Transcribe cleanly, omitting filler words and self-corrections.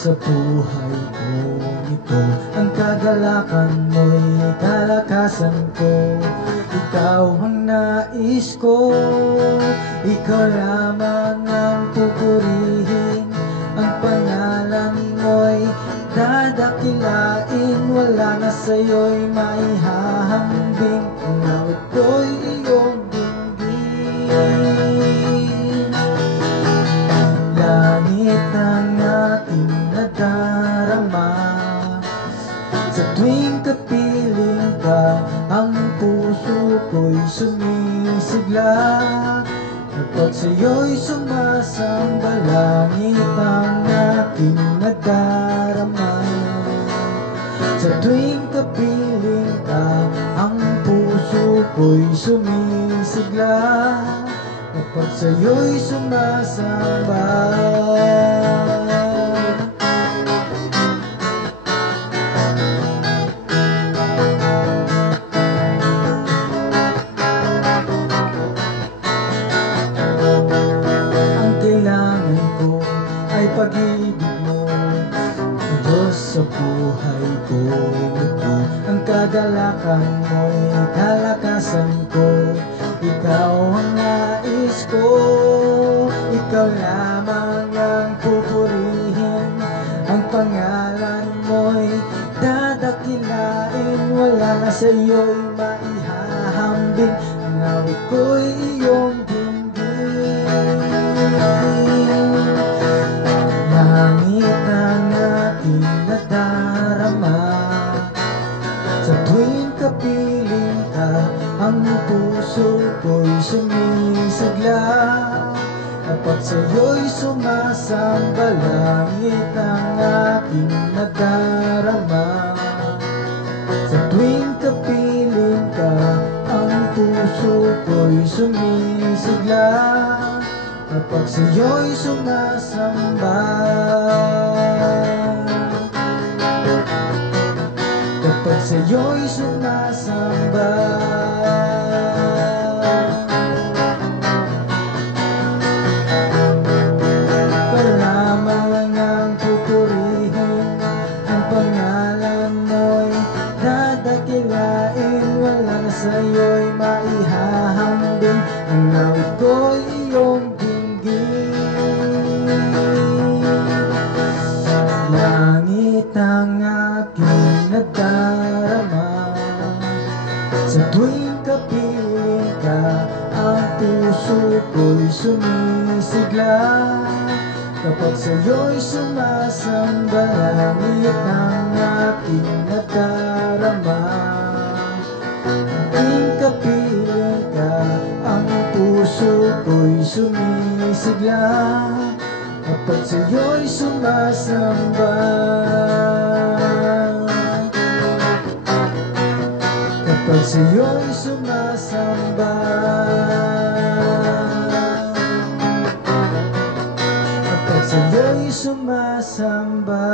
sa buhay ko ito. Ang kagalakan mo'y kalakasan ko. Ikaw ang nais ko, ikaw lamang ang pupurihin. Ang pangalan mo'y dadakilain, wala na sa'yo'y maihahambing. Ang awit ko'y iyong dinggin. Langit ang aking nadarama, sa tuwing kapiling ka, ang puso ko'y sumisigla. Kapag sa'yo'y sumasamba, langit ang aking nadarama. Sa tuwing kapiling ka, ang puso ko'y sumisigla. Kapag sa'yo'y sumasamba. Ang kailangan ko ay pag-ibig mo, Diyos sa buhay ko ito. Ang kagalakan mo'y kalakasan ko. Ikaw ang nais ko, ikaw lamang ang pupurihin. Ang pangalan mo'y dadakilain, wala na sa'yo'y maihahambing. Ang awit ko'y iyong dinggin. Langit ang aking nadarama, sa tuwing kapiling ka, ang puso ko'y sumisigla. Kapag sa'yo'y sumasamba, langit ang aking nadarama. Sa tuwing kapiling ka, ang puso ko'y sumisigla. Kapag sa'yo'y sumasamba. Kapag sa'yo'y sumasamba. Ikaw lamang ang pupurihin. Ang pangalan mo'y dadakilain, wala na sa'yo'y maihahambing. Ang awit ko'y iyong dinggin. Langit ang aking nadarama, sa tuwing kapiling ka, ang puso ko'y sumisigla. Kapag sa'yo'y sumasamba, langit ang aking nadarama. Tuwing kapiling ka, ang puso ko'y sumisigla. Kapag sa'yo'y sumasamba. Kapag sa'yo'y sumasamba. Kapag sa'yo'y sumasamba.